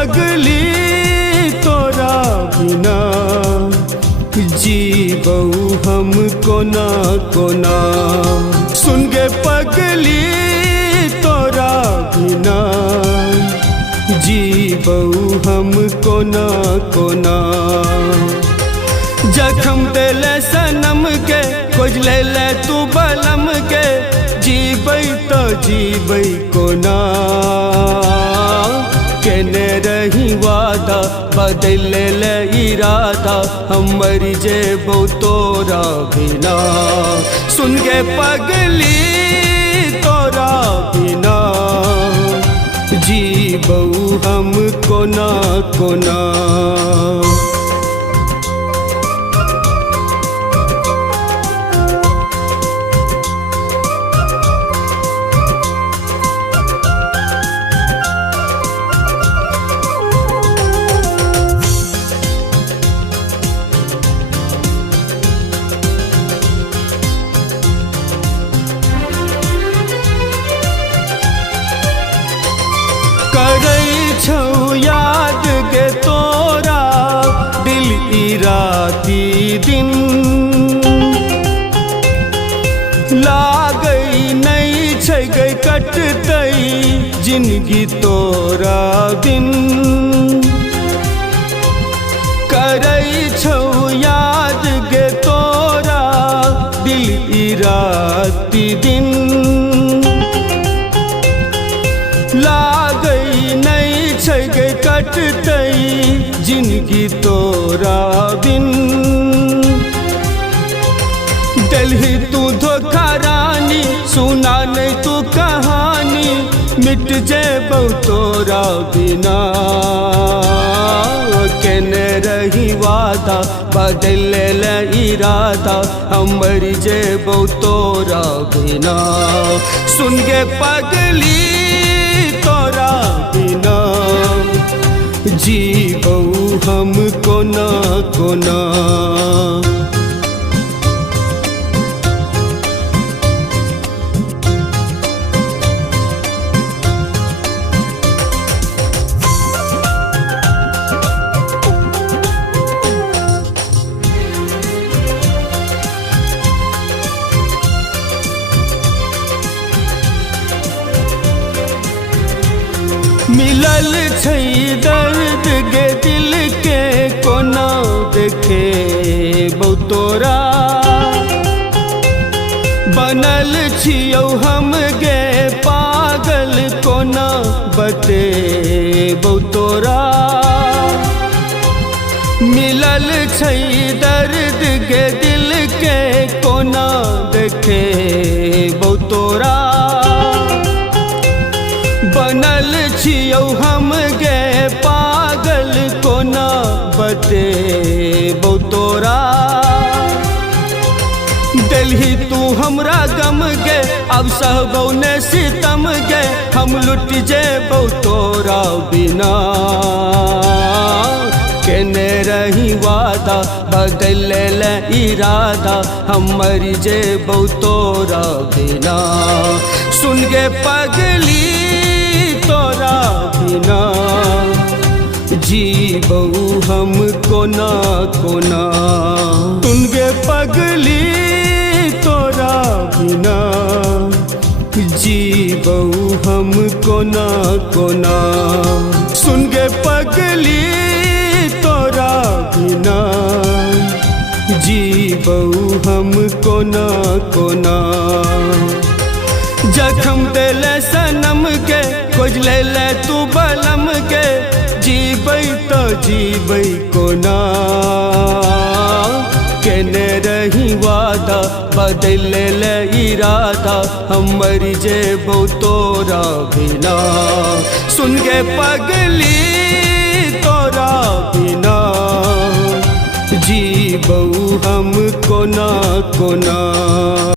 पगली तोरा बिना जीबऊ हम कोना कोना। सुन गे पगली तोरा बिना जीबऊ हम कोना कोना। जखम देले सनम के खोज ले तू बलम के जीबै तो जीबै कोना। केने रही वादा बदल ले इरादा हम मर जेबो तोरा बिना। सुन गे पगली तोरा बिना जीबऊ हम कोना कोना। करै छौ याद गे तोरा दिल ई राती दिन। लागै नहीं छै गै कटतै जिंदगी तोरा बिन। करै छौ याद गे तोरा दिल ई राती दिन। लागै नहीं छै गै कटतै जिंदगी तोरा बिन। दिलहि तू धोखा रानी सुना नहीं तू कहानी मिट जेबौ तोरा बिना। केने रही वादा बदल ले इरादा हम मर जेबौ तोरा बिना। सुन गे पगली तोरा बिना जीबऊ हम कोना कोना। मिलल छै दर्द गे दिल के कोना देखेबौ तोरा। बनल छियौ हम गे पागल कोना बतेबौ तोरा। मिलल छै दर्द गे दिल के कोना देखेबौ तोरा। बनल छियौ हम गे पागल कोना बतेबौ तोरा। दिलहि तू हमरा गम गे अब सहबौ ने सितम गे हम लुट जेबौ तोरा बिना। केने रही वादा बदल ले इरादा हम मर जेबौ तोरा बिना। सुन गे पगली तोरा बिना जीबऊ हम कोना कोना। सुन गे पगली तोरा बिना जीबऊ हम कोना कोना। सुन गे पगली तोरा बिना जीबऊ हम कोना कोना। जखम देले सनम के खोज ले तू बलम के जीबै तो जीबै कोना। केने रही वादा बदल ले इरादा हम मर जेबौ तोरा बिना। सुन गे पगली तोरा बिना जीबऊ हम कोना कोना।